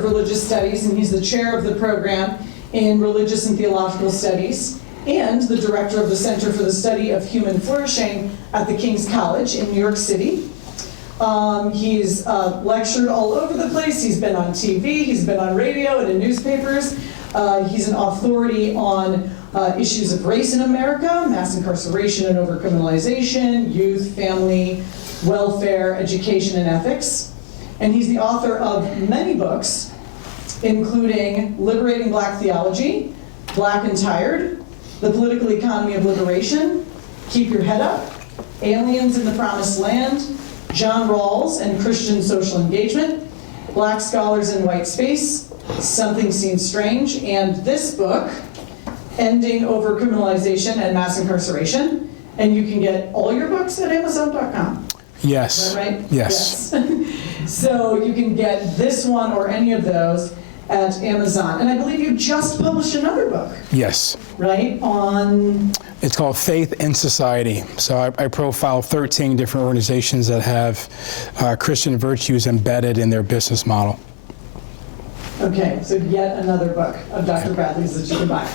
of Religious Studies, and he's the chair of the program in Religious and Theological Studies, and the director of the Center for the Study of Human Flourishing at the King's College in New York City. He's lectured all over the place. He's been on TV, he's been on radio and in newspapers. He's an authority on issues of race in America, mass incarceration and overcriminalization, youth, family, welfare, education, and ethics. And he's the author of many books, including Liberating Black Theology, Black and Tired, The Political Economy of Liberation, Keep Your Head Up, Aliens in the Promised Land, John Rawls and Christian Social Engagement, Black Scholars in White Space, Something Seems Strange, and this book, Ending Overcriminalization and Mass Incarceration. And you can get all your books at Amazon.com. Yes. Is that right? Yes. So you can get this one or any of those at Amazon. And I believe you just published another book. Yes. Right? On... It's called Faith in Society. So I profile 13 different organizations that have Christian virtues embedded in their business model. Okay, so yet another book of Dr. Bradley's that you can buy.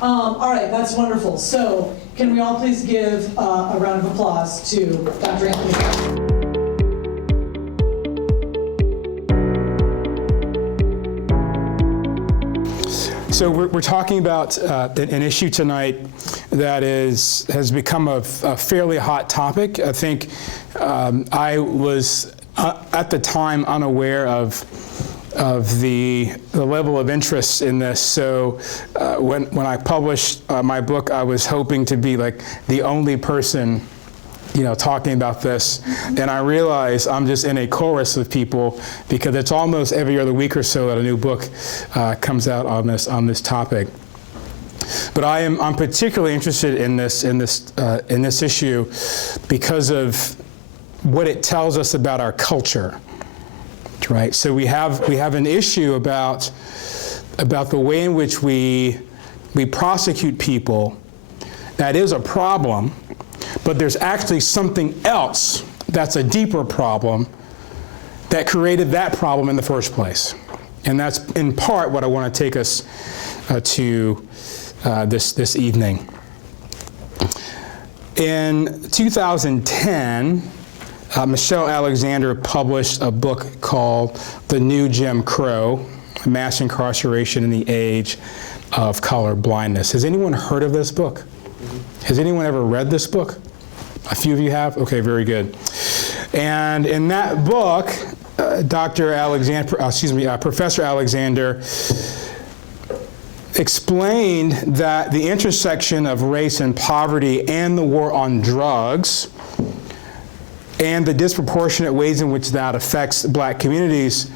All right, that's wonderful. So can we all please give a round of applause to Dr. Anthony? So we're talking about an issue tonight that has become a fairly hot topic. I think I was at the time unaware of the level of interest in this. So when I published my book, I was hoping to be like the only person talking about this, and I realize I'm just in a chorus of people because it's almost every other week or so that a new book comes out on this topic. But I'm particularly interested in this issue because of what it tells us about our culture, right? So we have an issue about the way in which we prosecute people. That is a problem. But there's actually something else that's a deeper problem that created that problem in the first place. And that's in part what I want to take us to this evening. In 2010, Michelle Alexander published a book called The New Jim Crow, Mass Incarceration in the Age of Color Blindness. Has anyone heard of this book? Has anyone ever read this book? A few of you have? Okay, very good. And in that book, Professor Alexander explained that the intersection of race and poverty and the war on drugs and the disproportionate ways in which that affects Black communities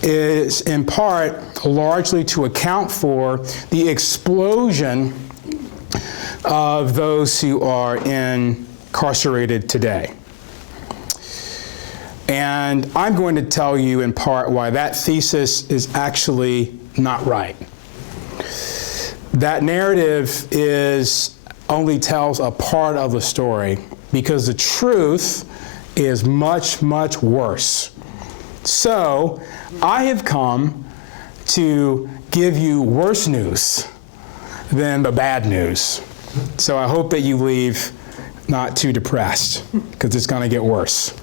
is in part largely to account for the explosion of those who are incarcerated today. And I'm going to tell you in part why that thesis is actually not right. That narrative only tells a part of the story because the truth is much, much worse. So I have come to give you worse news than the bad news. So I hope that you leave not too depressed, because it's going to get worse.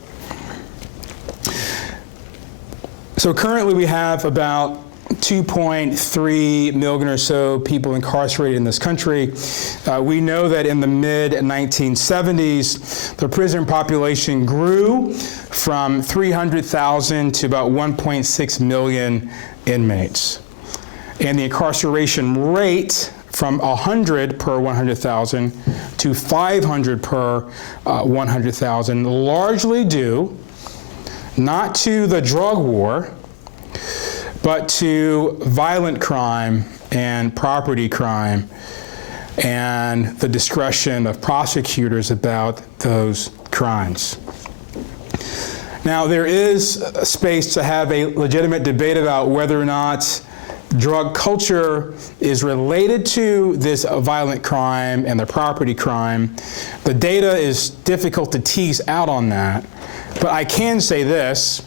So currently we have about 2.3 million or so people incarcerated in this country. We know that in the mid-1970s, the prison population grew from 300,000 to about 1.6 million inmates. And the incarceration rate from 100 per 100,000 to 500 per 100,000, largely due not to the drug war, but to violent crime and property crime and the discretion of prosecutors about those crimes. Now, there is a space to have a legitimate debate about whether or not drug culture is related to this violent crime and the property crime. The data is difficult to tease out on that, but I can say this.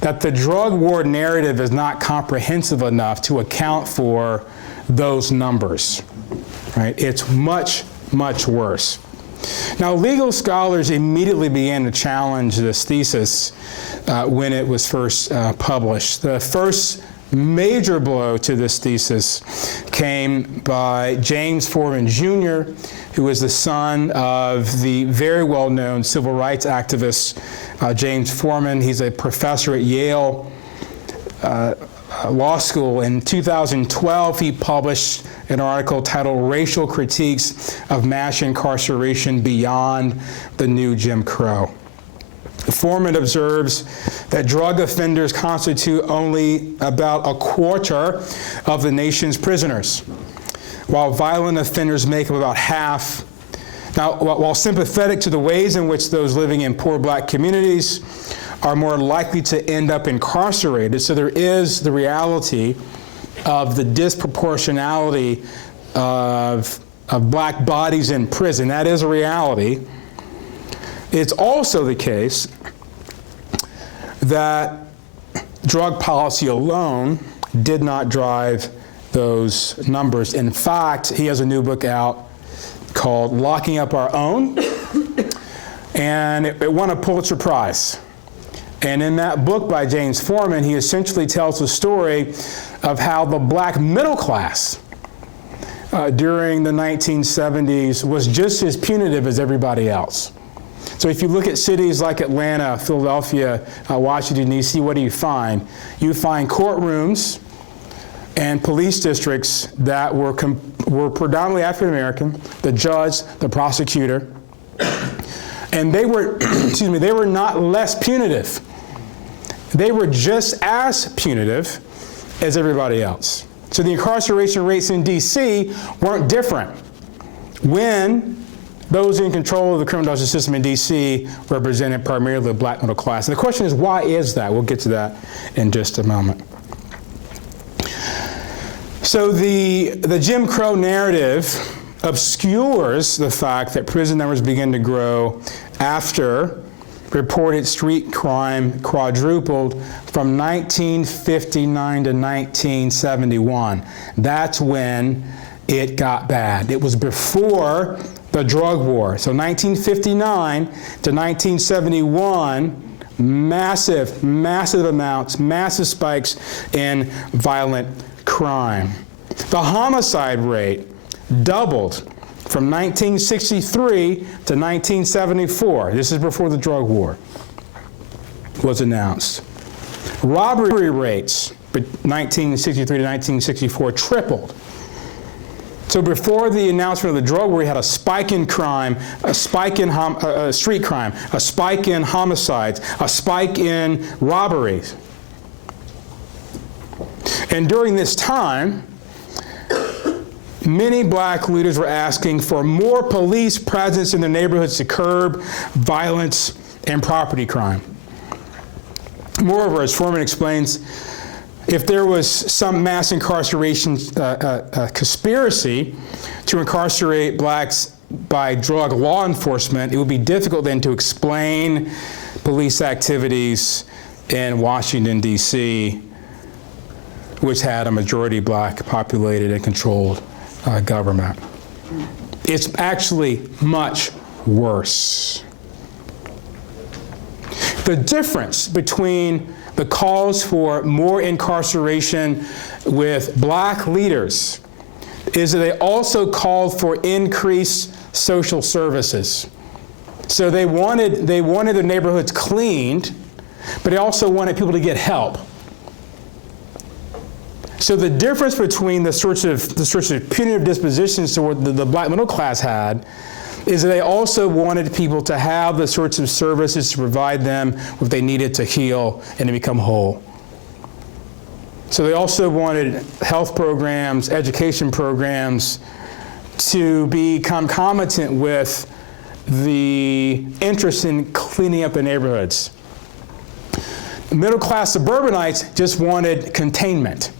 that the drug war narrative is not comprehensive enough to account for those numbers, right? It's much, much worse. Now, legal scholars immediately began to challenge this thesis when it was first published. The first major blow to this thesis came by James Foreman Jr., who was the son of the very well-known civil rights activist James Foreman. He's a professor at Yale Law School. In 2012, he published an article titled "Racial Critiques of Mass Incarceration Beyond the New Jim Crow." Foreman observes that drug offenders constitute only about a quarter of the nation's prisoners, while violent offenders make up about half. Now, while sympathetic to the ways in which those living in poor black communities are more likely to end up incarcerated, so there is the reality of the disproportionality of black bodies in prison. That is a reality. It's also the case that drug policy alone did not drive those numbers. In fact, he has a new book out called "Locking Up Our Own," and it won a Pulitzer Prize. And in that book by James Foreman, he essentially tells the story of how the black middle class during the 1970s was just as punitive as everybody else. So if you look at cities like Atlanta, Philadelphia, Washington, D.C., what do you find? You find courtrooms and police districts that were predominantly African American, the judge, the prosecutor, and they were, excuse me, they were not less punitive. They were just as punitive as everybody else. So the incarceration rates in D.C. weren't different when those in control of the criminal justice system in D.C. represented primarily the black middle class. And the question is, why is that? We'll get to that in just a moment. So the Jim Crow narrative obscures the fact that prison numbers began to grow after reported street crime quadrupled from 1959 to 1971. That's when it got bad. It was before the drug war. So 1959 to 1971, massive amounts, massive spikes in violent crime. The homicide rate doubled from 1963 to 1974. This is before the drug war was announced. Robbery rates, 1963 to 1964, tripled. So before the announcement of the drug war, we had a spike in crime, a spike in street crime, a spike in homicides, a spike in robberies. And during this time, many black leaders were asking for more police presence in their neighborhoods to curb violence and property crime. Moreover, as Foreman explains, if there was some mass incarceration conspiracy to incarcerate blacks by drug law enforcement, it would be difficult then to explain police activities in Washington, D.C., which had a majority black populated and controlled government. It's actually much worse. The difference between the calls for more incarceration with black leaders is that they also called for increased social services. So they wanted their neighborhoods cleaned, but they also wanted people to get help. So the difference between the sorts of punitive dispositions toward the black middle class had is that they also wanted people to have the sorts of services to provide them what they needed to heal and to become whole. So they also wanted health programs, education programs to be concomitant with the interest in cleaning up the neighborhoods. Middle-class suburbanites just wanted containment,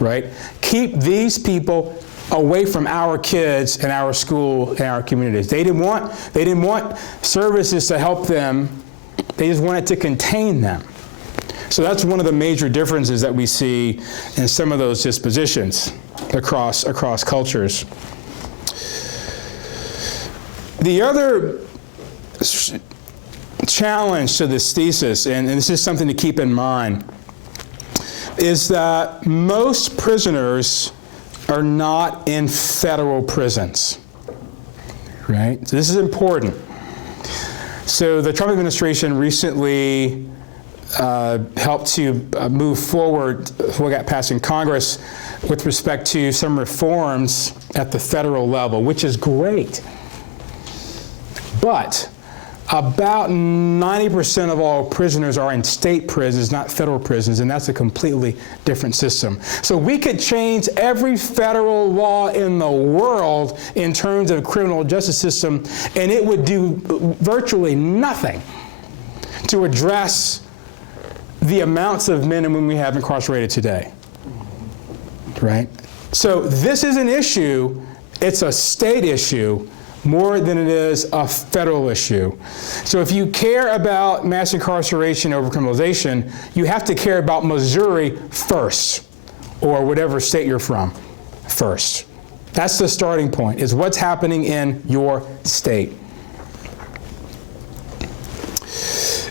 right? Keep these people away from our kids and our school and our communities. They didn't want services to help them. They just wanted to contain them. So that's one of the major differences that we see in some of those dispositions across cultures. The other challenge to this thesis, and this is something to keep in mind, is that most prisoners are not in federal prisons, right? So this is important. So the Trump administration recently helped to move forward what got passed in Congress with respect to some reforms at the federal level, which is great. But about 90% of all prisoners are in state prisons, not federal prisons, and that's a completely different system. So we could change every federal law in the world in terms of criminal justice system, and it would do virtually nothing to address the amounts of men and women we have incarcerated today, right? So this is an issue, it's a state issue, more than it is a federal issue. So if you care about mass incarceration, overcriminalization, you have to care about Missouri first, or whatever state you're from first. That's the starting point, is what's happening in your state.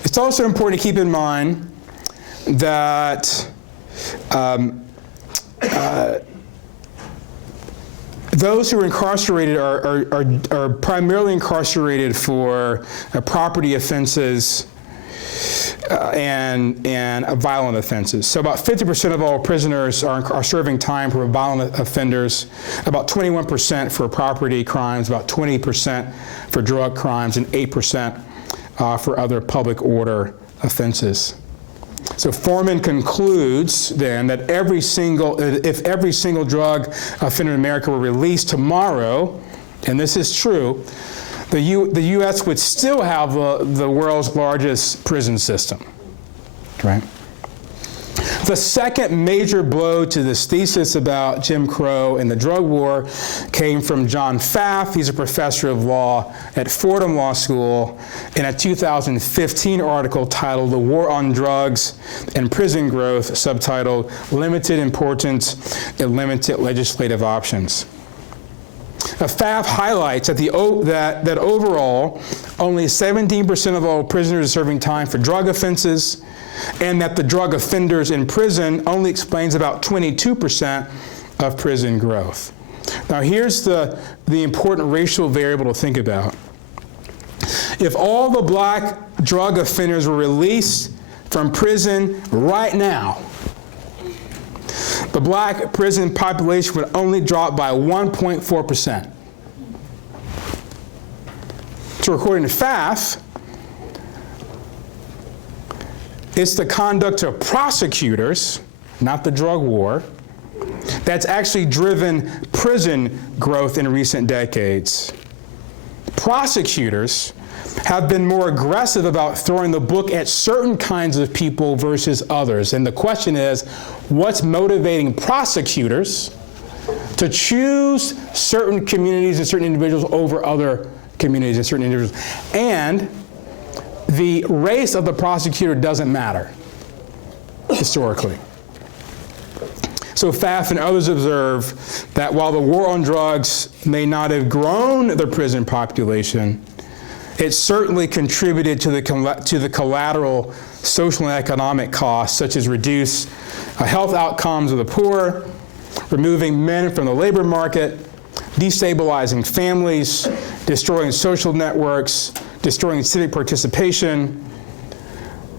It's also important to keep in mind that those who are incarcerated are primarily incarcerated for property offenses and violent offenses. So about 50% of all prisoners are serving time for violent offenders, about 21% for property crimes, about 20% for drug crimes, and 8% for other public order offenses. So Foreman concludes then that if every single drug offender in America were released tomorrow, and this is true, the U.S. would still have the world's largest prison system, right? The second major blow to this thesis about Jim Crow and the drug war came from John Pfaff. He's a professor of law at Fordham Law School, in a 2015 article titled "The War on Drugs and Prison Growth," subtitled "Limited Importance and Limited Legislative Options." Pfaff highlights that overall, only 17% of all prisoners are serving time for drug offenses, and that the drug offenders in prison only explains about 22% of prison growth. Now here's the important racial variable to think about. If all the black drug offenders were released from prison right now, the black prison population would only drop by 1.4%. So according to Pfaff, it's the conduct of prosecutors, not the drug war, that's actually driven prison growth in recent decades. Prosecutors have been more aggressive about throwing the book at certain kinds of people versus others. And the question is, what's motivating prosecutors to choose certain communities and certain individuals over other communities and certain individuals? And the race of the prosecutor doesn't matter, historically. So Pfaff and others observe that while the war on drugs may not have grown the prison population, it certainly contributed to the collateral social and economic costs, such as reduced health outcomes of the poor, removing men from the labor market, destabilizing families, destroying social networks, destroying civic participation,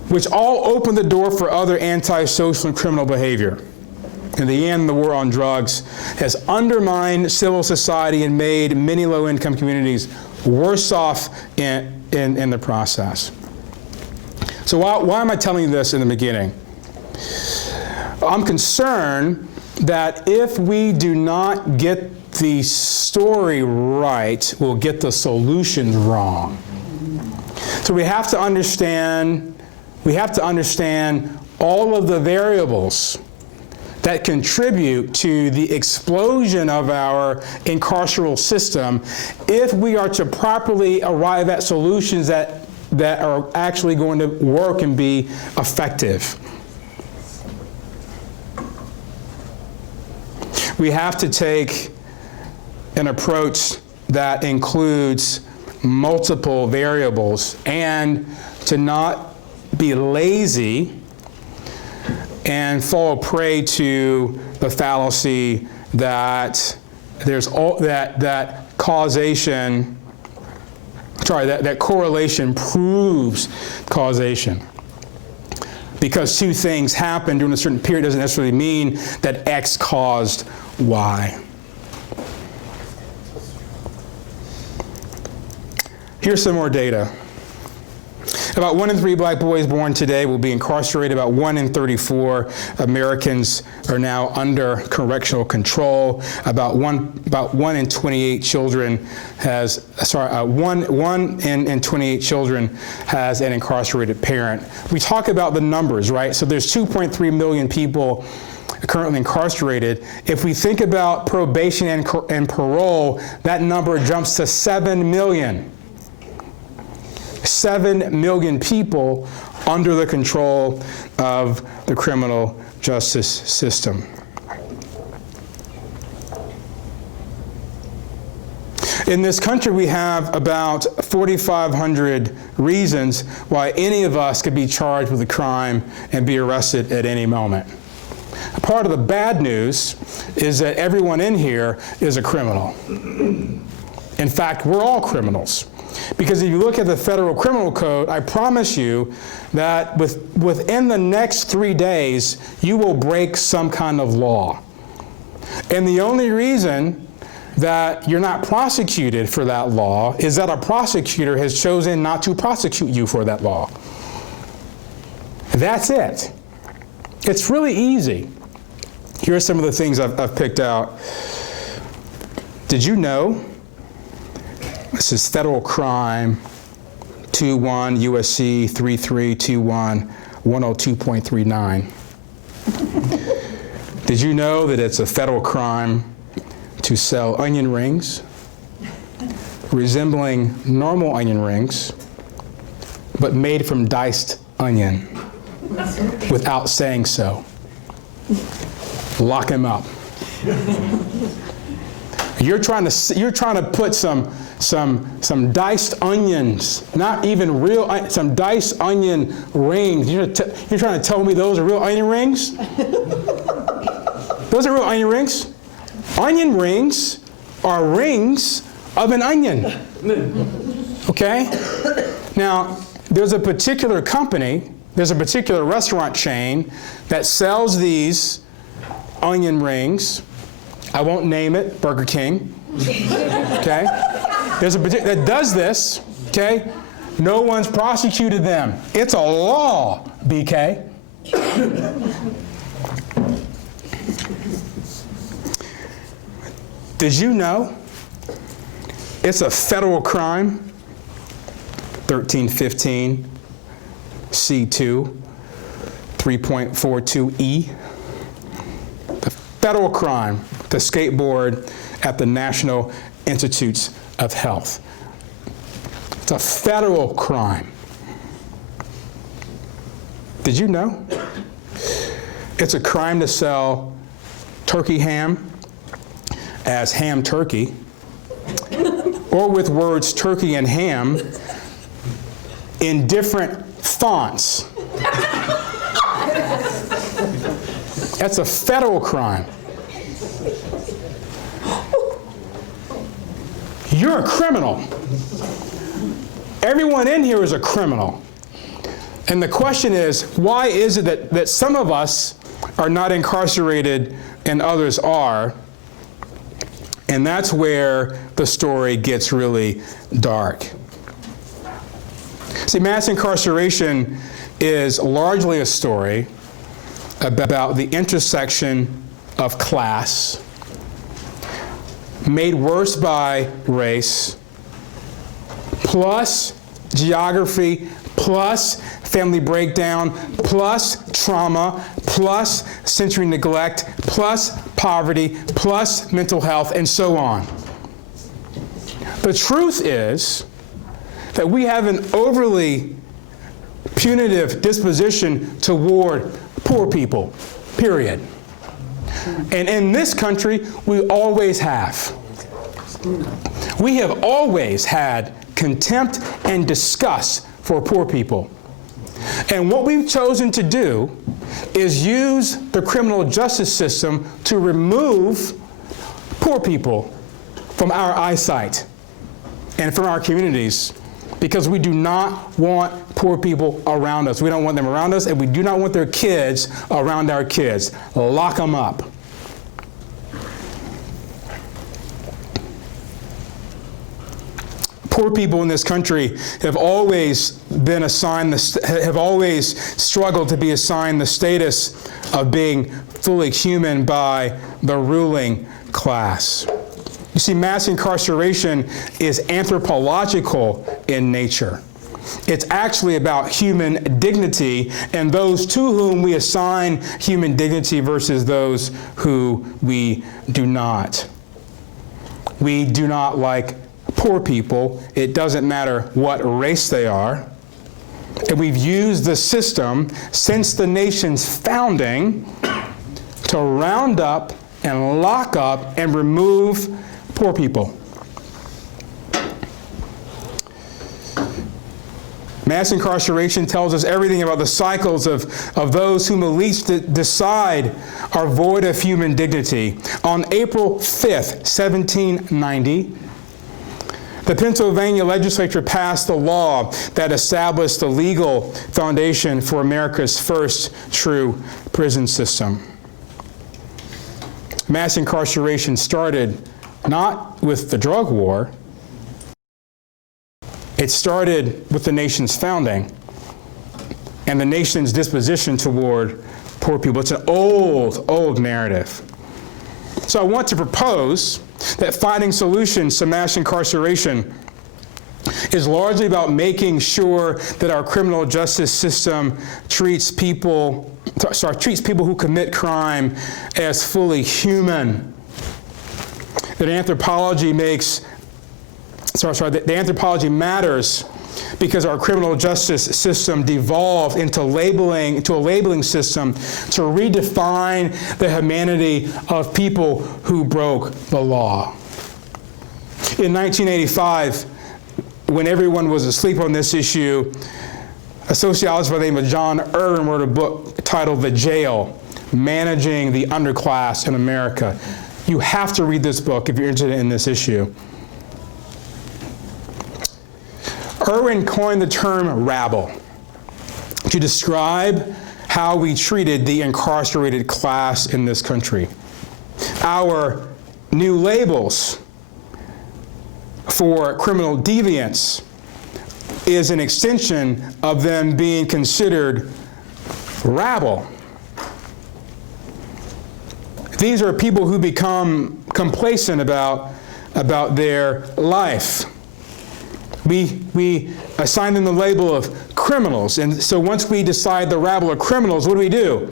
which all opened the door for other antisocial and criminal behavior. In the end, the war on drugs has undermined civil society and made many low-income communities worse off in the process. So why am I telling you this in the beginning? I'm concerned that if we do not get the story right, we'll get the solutions wrong. So we have to understand all of the variables that contribute to the explosion of our incarceral system if we are to properly arrive at solutions that are actually going to work and be effective. we have to take an approach that includes multiple variables and to not be lazy and fall prey to the fallacy that there's all that causation, that correlation proves causation. Because two things happen during a certain period doesn't necessarily mean that X caused Y. Here's some more data. About 1 in 3 black boys born today will be incarcerated. About 1 in 34 Americans are now under correctional control. About one in 28 children has, one in 28 children has an incarcerated parent. We talk about the numbers, right? So there's 2.3 million people currently incarcerated. If we think about probation and parole, that number jumps to 7 million. 7 million people under the control of the criminal justice system. In this country, we have about 4,500 reasons why any of us could be charged with a crime and be arrested at any moment. Part of the bad news is that everyone in here is a criminal. In fact, we're all criminals. Because if you look at the federal criminal code, I promise you that within the next 3 days, you will break some kind of law. And the only reason that you're not prosecuted for that law is that a prosecutor has chosen not to prosecute you for that law. That's it. It's really easy. Here are some of the things I've picked out. Did you know? This is federal crime 21 USC 3321 102.39. Did you know that it's a federal crime to sell onion rings resembling normal onion rings, but made from diced onion without saying so? Lock him up. You're trying to put some diced onions, not even real, some diced onion rings. You're trying to tell me those are real onion rings? Those are real onion rings? Onion rings are rings of an onion. Okay? Now, there's a particular company, there's a particular restaurant chain that sells these onion rings. I won't name it, Burger King. Okay? There's a particular that does this, okay? No one's prosecuted them. It's a law, BK. Did you know it's a federal crime? 1315 C2 3.42E. The federal crime to skateboard at the National Institutes of Health. It's a federal crime. Did you know? It's a crime to sell turkey ham as ham turkey, or with words turkey and ham in different fonts. That's a federal crime. You're a criminal. Everyone in here is a criminal. And the question is, why is it that some of us are not incarcerated and others are? And that's where the story gets really dark. See, mass incarceration is largely a story about the intersection of class, made worse by race, plus geography, plus family breakdown, plus trauma, plus sensory neglect, plus poverty, plus mental health, and so on. The truth is that we have an overly punitive disposition toward poor people, period. And in this country, we always have. We have always had contempt and disgust for poor people. And what we've chosen to do is use the criminal justice system to remove poor people from our eyesight and from our communities, because we do not want poor people around us. We don't want them around us, and we do not want their kids around our kids. Lock them up. Poor people in this country have always been assigned, have always struggled to be assigned the status of being fully human by the ruling class. You see, mass incarceration is anthropological in nature. It's actually about human dignity and those to whom we assign human dignity versus those who we do not. We do not like poor people. It doesn't matter what race they are. And we've used the system since the nation's founding to round up and lock up and remove poor people. Mass incarceration tells us everything about the cycles of those whom elites decide are void of human dignity. On April 5th, 1790, the Pennsylvania legislature passed a law that established the legal foundation for America's first true prison system. Mass incarceration started not with the drug war. It started with the nation's founding and the nation's disposition toward poor people. It's an old, old narrative. So I want to propose that finding solutions to mass incarceration is largely about making sure that our criminal justice system treats people who commit crime as fully human. That anthropology matters because our criminal justice system devolved into a labeling system to redefine the humanity of people who broke the law. In 1985, when everyone was asleep on this issue, a sociologist by the name of John Irwin wrote a book titled The Jail, Managing the Underclass in America. You have to read this book if you're interested in this issue. Irwin coined the term rabble to describe how we treated the incarcerated class in this country. Our new labels for criminal deviants is an extension of them being considered rabble. These are people who become complacent about their life. We assign them the label of criminals, and so once we decide the rabble are criminals, what do?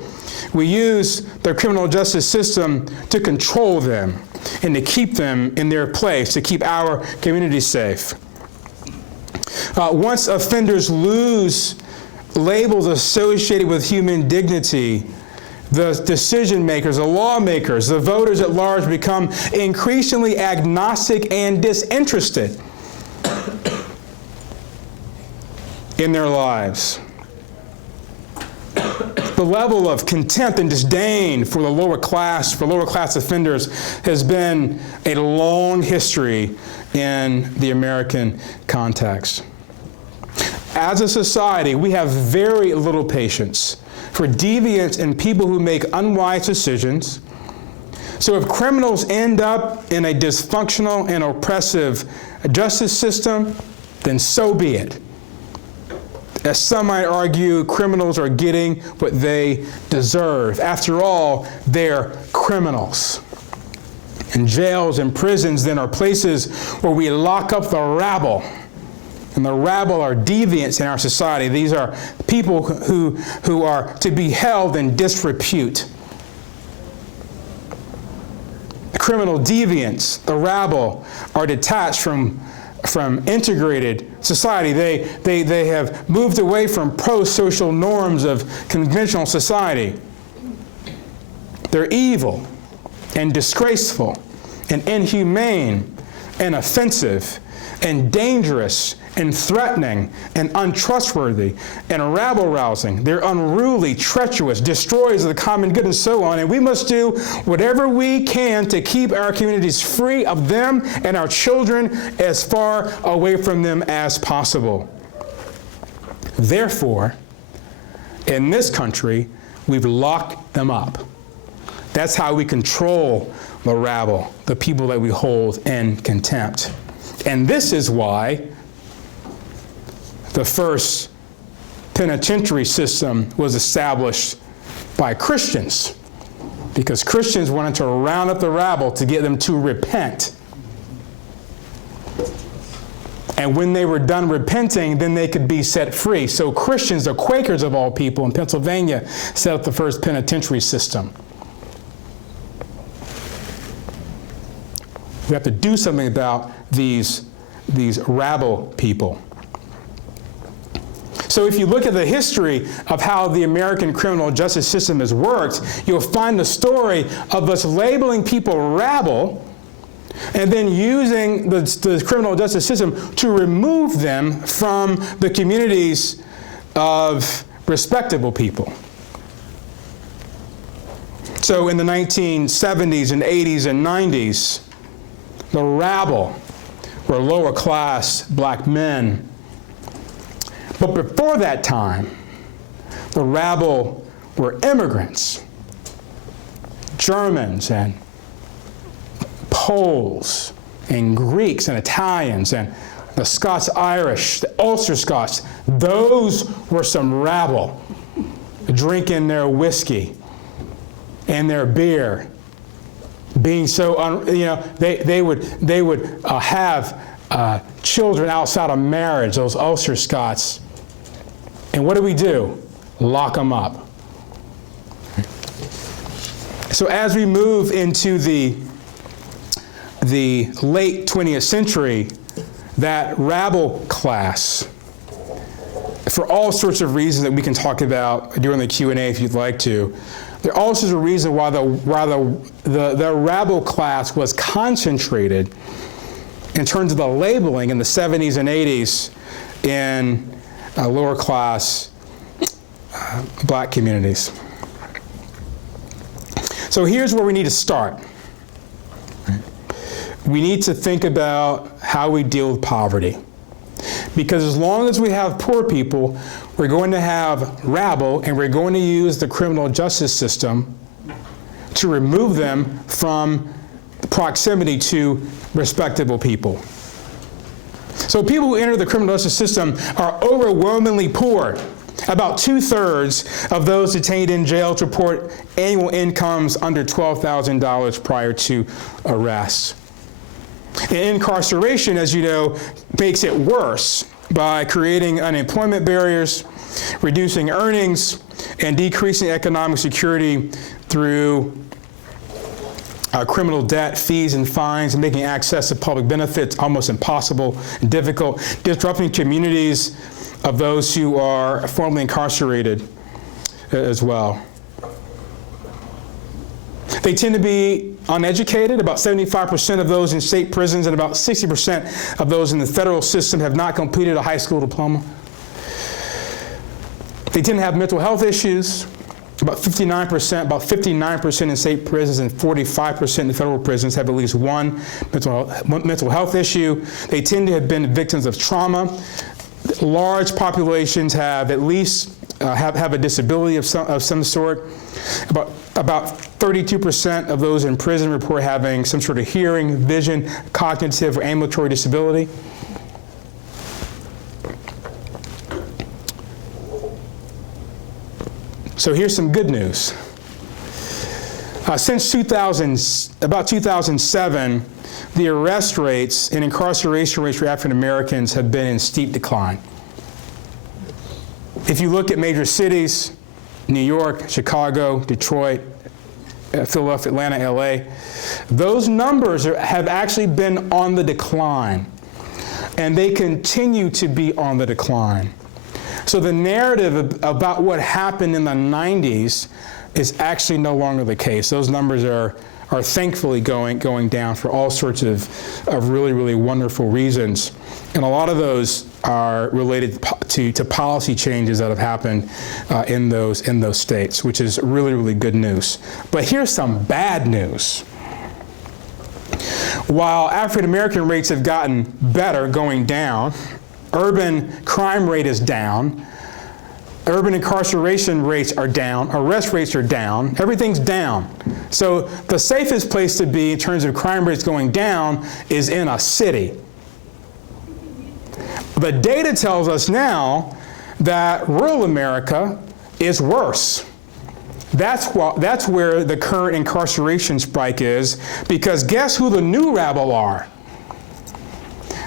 We use the criminal justice system to control them and to keep them in their place, to keep our community safe. Once offenders lose labels associated with human dignity, the decision makers, the lawmakers, the voters at large become increasingly agnostic and disinterested in their lives. The level of contempt and disdain for the lower class offenders has been a long history in the American context. As a society, we have very little patience for deviants and people who make unwise decisions. So if criminals end up in a dysfunctional and oppressive justice system, then so be it. As some might argue, criminals are getting what they deserve. After all, they're criminals. And jails and prisons then are places where we lock up the rabble. And the rabble are deviants in our society. These are people who are to be held in disrepute. The criminal deviants, the rabble, are detached from integrated society. They have moved away from pro-social norms of conventional society. They're evil. and disgraceful and inhumane and offensive and dangerous and threatening and untrustworthy and rabble-rousing. They're unruly, treacherous, destroyers of the common good, and so on. And we must do whatever we can to keep our communities free of them and our children as far away from them as possible. Therefore, in this country, we've locked them up. That's how we control the rabble, the people that we hold in contempt. And this is why the first penitentiary system was established by Christians, because Christians wanted to round up the rabble to get them to repent. And when they were done repenting, then they could be set free. So Christians, the Quakers of all people in Pennsylvania, set up the first penitentiary system. We have to do something about these rabble people. So if you look at the history of how the American criminal justice system has worked, you'll find the story of us labeling people rabble and then using the criminal justice system to remove them from the communities of respectable people. So in the 1970s and 80s and 90s, the rabble were lower class black men. But before that time, the rabble were immigrants, Germans and Poles and Greeks and Italians and the Scots-Irish, the Ulster Scots. Those were some rabble, drinking their whiskey and their beer, being so, they would have children outside of marriage, those Ulster Scots. And what do? Lock them up. So as we move into the late 20th century, that rabble class, for all sorts of reasons that we can talk about during the Q&A if you'd like to, there are all sorts of reasons why the rabble class was concentrated in terms of the labeling in the 70s and 80s in lower class black communities. So here's where we need to start. We need to think about how we deal with poverty. Because as long as we have poor people, we're going to have rabble, and we're going to use the criminal justice system to remove them from proximity to respectable people. So people who enter the criminal justice system are overwhelmingly poor. About 2/3 of those detained in jails report annual incomes under $12,000 prior to arrest. And incarceration, as you know, makes it worse by creating unemployment barriers, reducing earnings, and decreasing economic security through criminal debt, fees, and fines, and making access to public benefits almost impossible and difficult, disrupting communities of those who are formerly incarcerated as well. They tend to be uneducated. About 75% of those in state prisons and about 60% of those in the federal system have not completed a high school diploma. They tend to have mental health issues. About 59% in state prisons and 45% in federal prisons have at least one mental health issue. They tend to have been victims of trauma. Large populations have at least have a disability of some sort. About 32% of those in prison report having some sort of hearing, vision, cognitive, or ambulatory disability. So here's some good news. Since about 2007, the arrest rates and incarceration rates for African Americans have been in steep decline. If you look at major cities, New York, Chicago, Detroit, Philadelphia, Atlanta, LA, those numbers have actually been on the decline, and they continue to be on the decline. So the narrative about what happened in the 90s is actually no longer the case. Those numbers are are thankfully going down for all sorts of really, really wonderful reasons. And a lot of those are related to policy changes that have happened in those states, which is really, really good news. But here's some bad news. While African American rates have gotten better, going down, urban crime rate is down, urban incarceration rates are down, arrest rates are down, everything's down. So the safest place to be in terms of crime rates going down is in a city. The data tells us now that rural America is worse. That's where the current incarceration spike is, because guess who the new rabble are?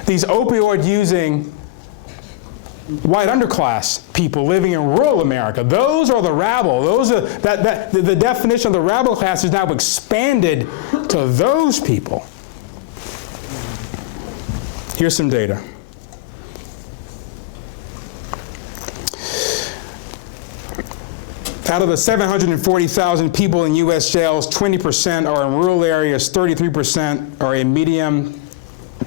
These opioid-using white underclass people living in rural America. Those are the rabble. The definition of the rabble class is now expanded to those people. Here's some data. Out of the 740,000 people in U.S. jails, 20% are in rural areas, 33% are in medium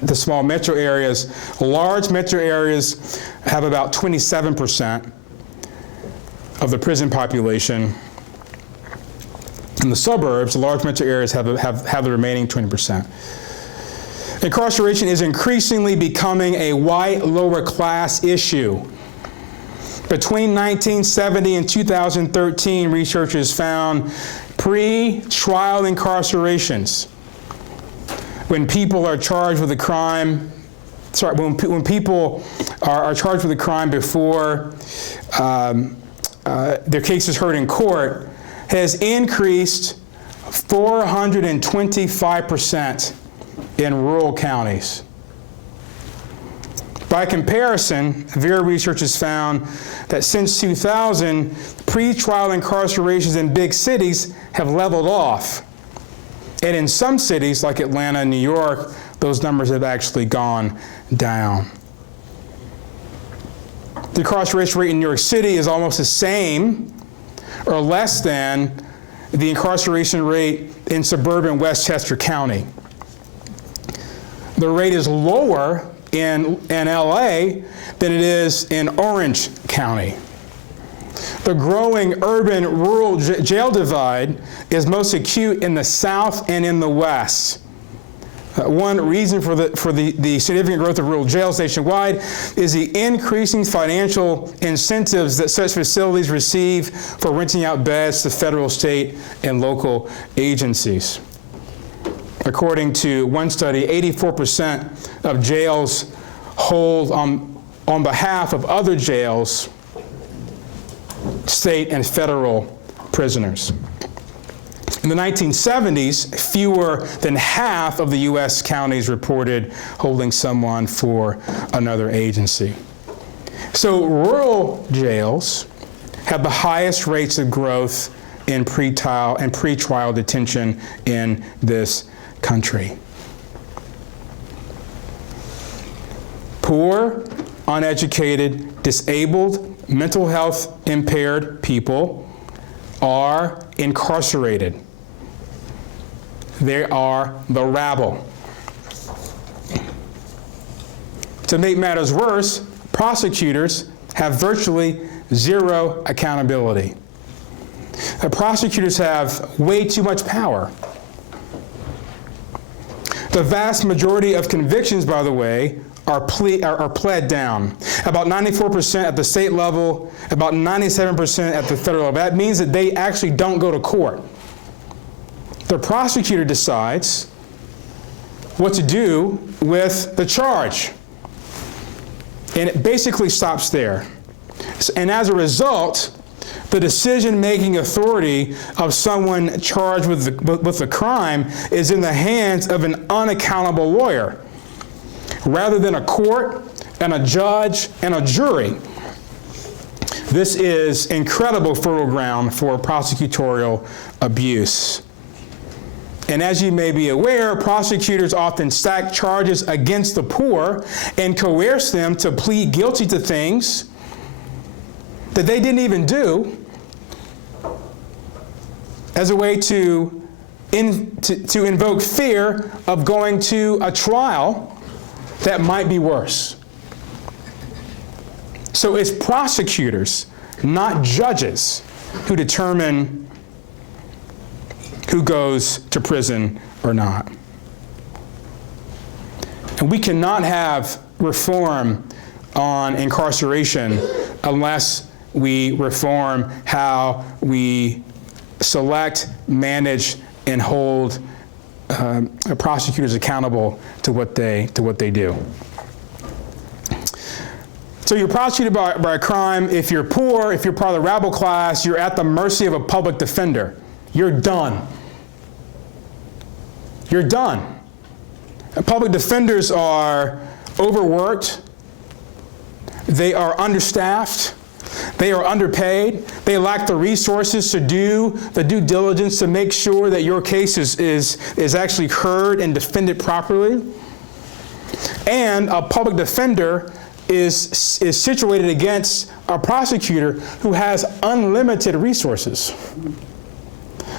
to small metro areas. Large metro areas have about 27% of the prison population. In the suburbs, the large metro areas have the remaining 20%. Incarceration is increasingly becoming a white lower class issue. Between 1970 and 2013, researchers found pre-trial incarcerations, when people are charged with a crime, when people are charged with a crime before their case is heard in court, has increased 425% in rural counties. By comparison, Vera research has found that since 2000, pre-trial incarcerations in big cities have leveled off. And in some cities, like Atlanta and New York, those numbers have actually gone down. The incarceration rate in New York City is almost the same or less than the incarceration rate in suburban Westchester County. The rate is lower in LA than it is in Orange County. The growing urban-rural jail divide is most acute in the South and in the West. One reason for the significant growth of rural jails nationwide is the increasing financial incentives that such facilities receive for renting out beds to federal, state, and local agencies. According to one study, 84% of jails hold on behalf of other jails, state and federal prisoners. In the 1970s, fewer than half of the U.S. counties reported holding someone for another agency. So rural jails have the highest rates of growth in pretrial detention in this country. Poor, uneducated, disabled, mental health impaired people are incarcerated. They are the rabble. To make matters worse, prosecutors have virtually zero accountability. The prosecutors have way too much power. The vast majority of convictions, by the way, are pled down. About 94% at the state level, about 97% at the federal level. That means that they actually don't go to court. The prosecutor decides what to do with the charge. And it basically stops there. And as a result, the decision-making authority of someone charged with a crime is in the hands of an unaccountable lawyer, rather than a court and a judge and a jury. This is incredible fertile ground for prosecutorial abuse. And as you may be aware, prosecutors often stack charges against the poor and coerce them to plead guilty to things that they didn't even do, as a way to to invoke fear of going to a trial that might be worse. So it's prosecutors, not judges, who determine who goes to prison or not. And we cannot have reform on incarceration unless we reform how we select, manage, and hold prosecutors accountable to what they do. So you're prosecuted by a crime. If you're poor, if you're part of the rabble class, you're at the mercy of a public defender. You're done. You're done. Public defenders are overworked. They are understaffed. They are underpaid. They lack the resources to do the due diligence to make sure that your case is actually heard and defended properly. And a public defender is situated against a prosecutor who has unlimited resources.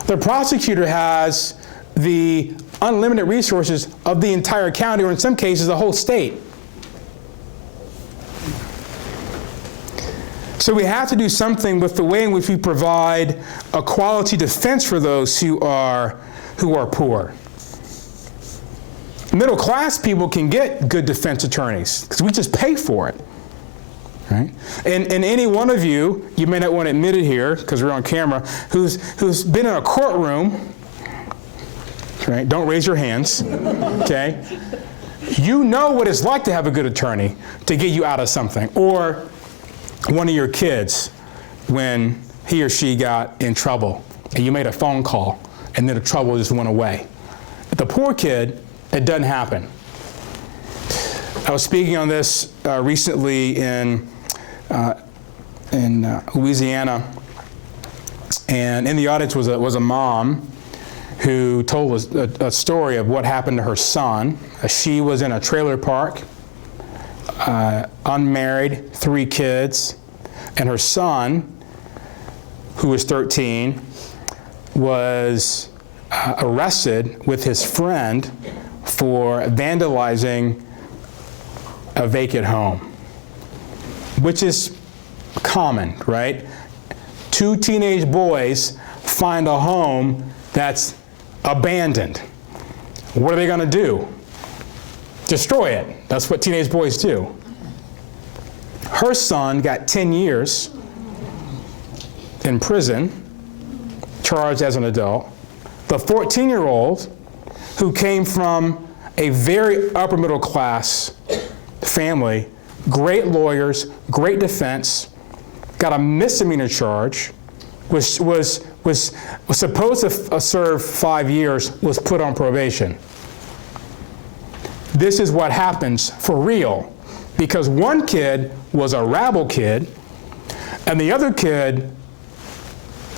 The prosecutor has the unlimited resources of the entire county, or in some cases, the whole state. So we have to do something with the way in which we provide a quality defense for those who are poor. Middle class people can get good defense attorneys because we just pay for it, right? And any one of you, you may not want to admit it here because we're on camera, who's been in a courtroom, right? Don't raise your hands, okay? You know what it's like to have a good attorney to get you out of something, or one of your kids when he or she got in trouble and you made a phone call and then the trouble just went away. The poor kid, it doesn't happen. I was speaking on this recently in Louisiana, and in the audience was a mom who told us a story of what happened to her son. She was in a trailer park, unmarried, 3 kids, and her son, who was 13, was arrested with his friend for vandalizing a vacant home, which is common, right? 2 teenage boys find a home that's abandoned. What are they going to do? Destroy it. That's what teenage boys do. Her son got 10 years in prison, charged as an adult. The 14-year-old, who came from a very upper middle class family, great lawyers, great defense, got a misdemeanor charge, was supposed to serve 5 years, was put on probation. This is what happens for real, because one kid was a rabble kid, and the other kid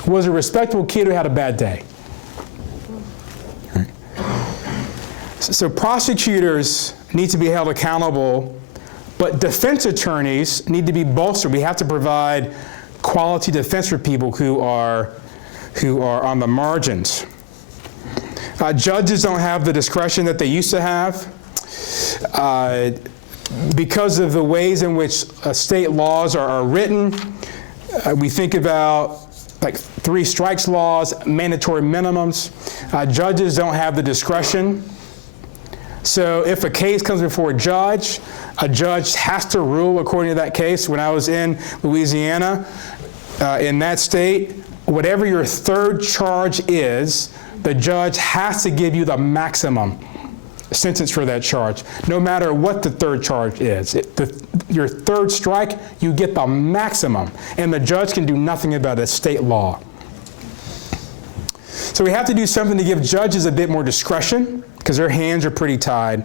was a respectable kid who had a bad day. So prosecutors need to be held accountable, but defense attorneys need to be bolstered. We have to provide quality defense for people who are on the margins. Judges don't have the discretion that they used to have because of the ways in which state laws are written. We think about like 3 strikes laws, mandatory minimums. Judges don't have the discretion. So if a case comes before a judge has to rule according to that case. When I was in Louisiana, in that state, whatever your 3rd charge is, the judge has to give you the maximum sentence for that charge, no matter what the 3rd charge is. Your 3rd strike, you get the maximum, and the judge can do nothing about it. It's state law. So we have to do something to give judges a bit more discretion, because their hands are pretty tied.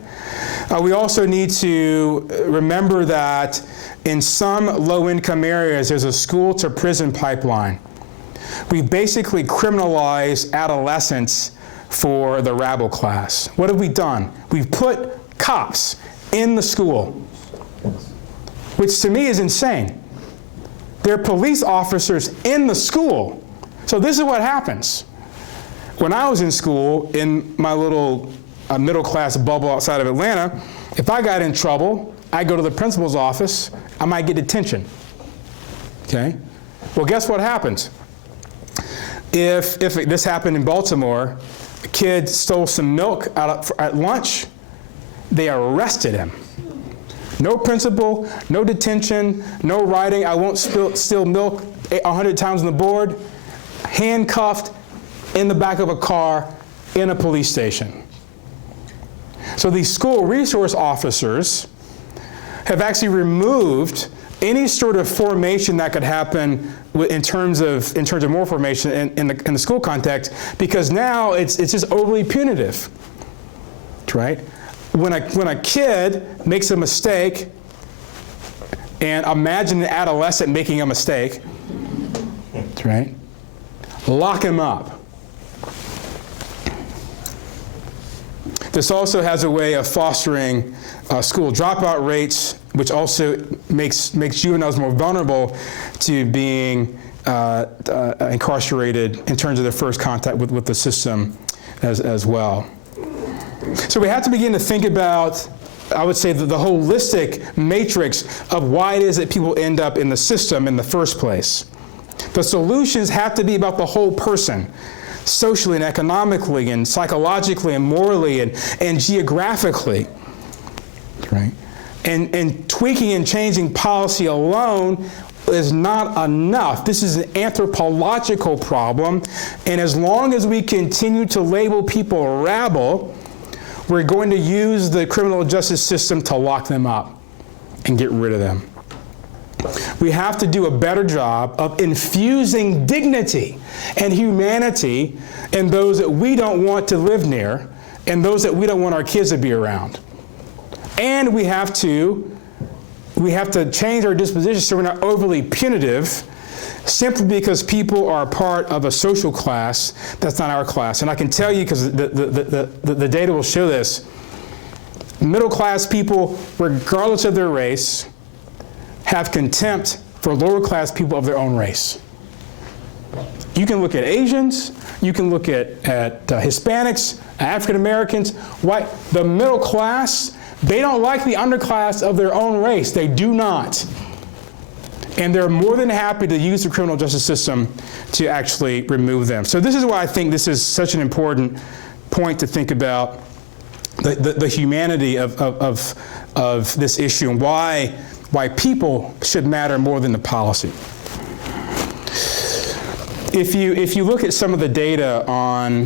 We also need to remember that in some low-income areas, there's a school-to-prison pipeline. We basically criminalize adolescents for the rabble class. What have we done? We've put cops in the school, which to me is insane. They're police officers in the school. So this is what happens. When I was in school, in my little middle-class bubble outside of Atlanta, if I got in trouble, I'd go to the principal's office, I might get detention, okay? Well, guess what happens? If this happened in Baltimore, a kid stole some milk at lunch, they arrested him. No principal, no detention, no writing, I won't steal milk 100 times on the board, handcuffed in the back of a car in a police station. So these school resource officers have actually removed any sort of formation that could happen in terms of moral formation in the school context, because now it's just overly punitive, right? When a kid makes a mistake, and imagine an adolescent making a mistake, right? Lock him up. This also has a way of fostering school dropout rates, which also makes juveniles more vulnerable to being incarcerated in terms of their first contact with the system as well. So we have to begin to think about, I would say, the holistic matrix of why it is that people end up in the system in the first place. The solutions have to be about the whole person, socially and economically and psychologically and morally and geographically, right? And tweaking and changing policy alone is not enough. This is an anthropological problem, and as long as we continue to label people rabble, we're going to use the criminal justice system to lock them up and get rid of them. We have to do a better job of infusing dignity and humanity in those that we don't want to live near and those that we don't want our kids to be around. And we have to change our disposition so we're not overly punitive simply because people are a part of a social class that's not our class. And I can tell you, because the data will show this, middle class people, regardless of their race, have contempt for lower class people of their own race. You can look at Asians, you can look at Hispanics, African Americans, white. The middle class, they don't like the underclass of their own race. They do not. And they're more than happy to use the criminal justice system to actually remove them. So this is why I think this is such an important point to think about the humanity of this issue and why people should matter more than the policy. If you look at some of the data on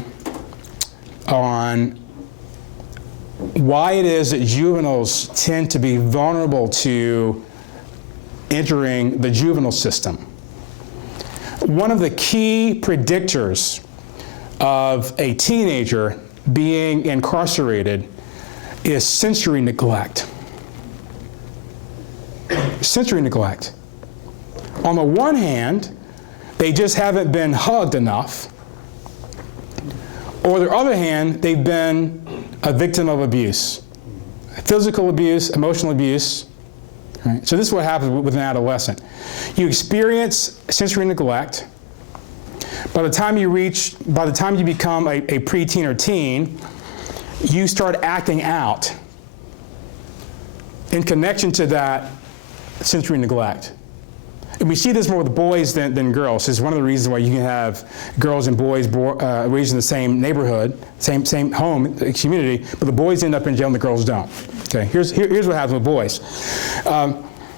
why it is that juveniles tend to be vulnerable to entering the juvenile system, one of the key predictors of a teenager being incarcerated is sensory neglect. Sensory neglect. On the one hand, they just haven't been hugged enough, or on the other hand, they've been a victim of abuse, physical abuse, emotional abuse. Right? So this is what happens with an adolescent. You experience sensory neglect. By the time you become a preteen or teen, you start acting out in connection to that sensory neglect. And we see this more with boys than girls. It's one of the reasons why you can have girls and boys raised in the same neighborhood, same home, community, but the boys end up in jail and the girls don't. Okay, here's what happens with boys.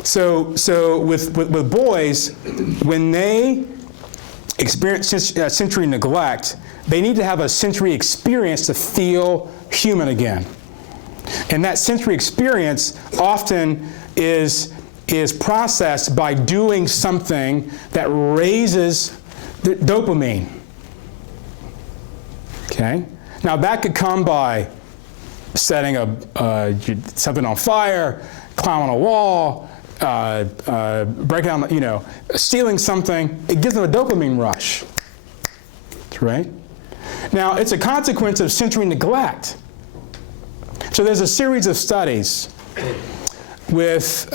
So with boys, when they experience sensory neglect, they need to have a sensory experience to feel human again. And that sensory experience often is processed by doing something that raises the dopamine. Okay? Now that could come by setting something on fire, climbing a wall, breaking down, stealing something. It gives them a dopamine rush. Right? Now it's a consequence of sensory neglect. So there's a series of studies with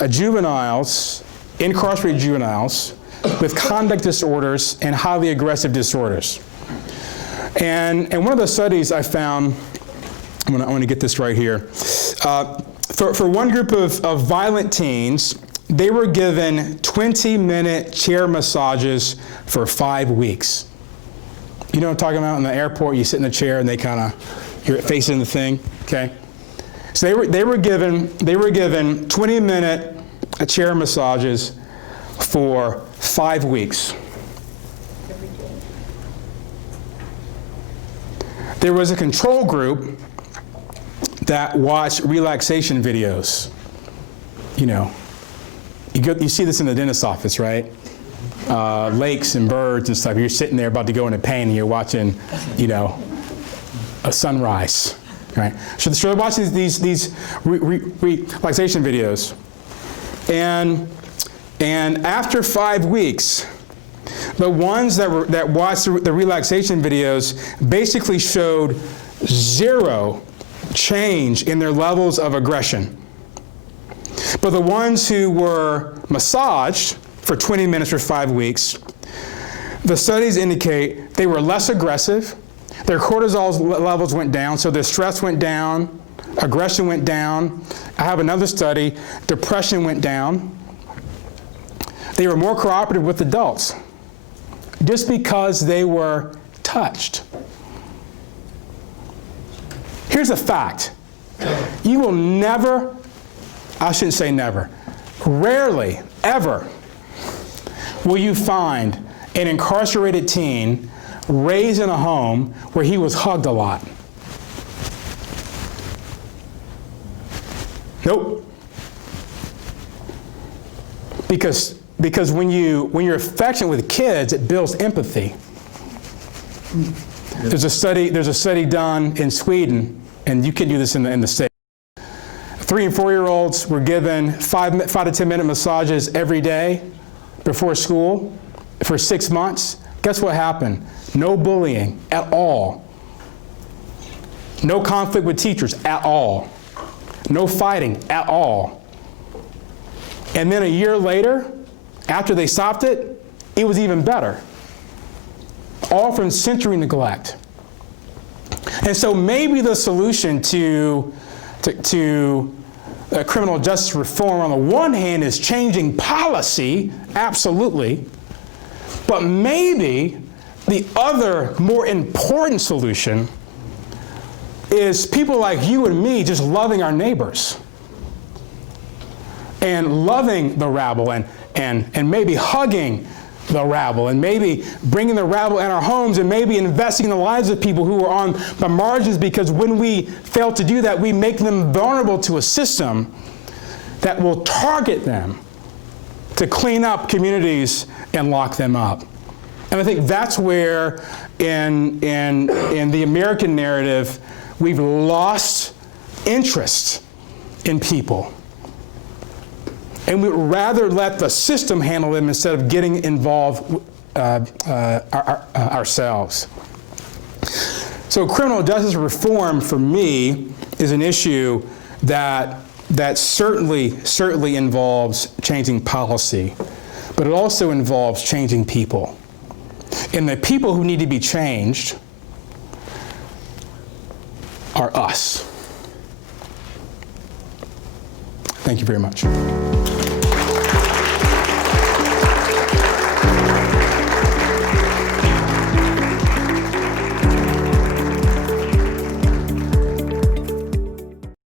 incarcerated juveniles with conduct disorders and highly aggressive disorders. And one of the studies I found, I want to get this right here. For one group of violent teens, they were given 20-minute chair massages for 5 weeks. You know what I'm talking about? In the airport, you sit in the chair and they kind of, you're facing the thing, okay? So they were given 20-minute chair massages for 5 weeks. There was a control group that watched relaxation videos. You know, you see this in the dentist's office, right? Lakes and birds and stuff. You're sitting there about to go into pain and you're watching, you know, a sunrise, right? So they're watching these relaxation videos. And after 5 weeks, the ones that watched the relaxation videos basically showed zero change in their levels of aggression. But the ones who were massaged for 20 minutes for 5 weeks, the studies indicate they were less aggressive, their cortisol levels went down, so their stress went down, aggression went down. I have another study, depression went down. They were more cooperative with adults just because they were touched. Here's a fact. You will never, I shouldn't say never, rarely, ever, will you find an incarcerated teen raised in a home where he was hugged a lot. Nope. Because when you're affectionate with kids, it builds empathy. There's a study done in Sweden, and you can do this in the States. 3 and 4-year-olds were given 5 to 10 minute massages every day before school for 6 months. Guess what happened? No bullying at all. No conflict with teachers at all. No fighting at all. And then a year later, after they stopped it, it was even better. All from sensory neglect. And so maybe the solution to criminal justice reform on the one hand is changing policy, absolutely, but maybe the other more important solution is people like you and me just loving our neighbors and loving the rabble and maybe hugging the rabble and maybe bringing the rabble in our homes and maybe investing in the lives of people who are on the margins, because when we fail to do that, we make them vulnerable to a system that will target them to clean up communities and lock them up. And I think that's where in the American narrative, we've lost interest in people. And we'd rather let the system handle them instead of getting involved ourselves. So criminal justice reform, for me, is an issue that certainly involves changing policy, but it also involves changing people. And the people who need to be changed are us. Thank you very much.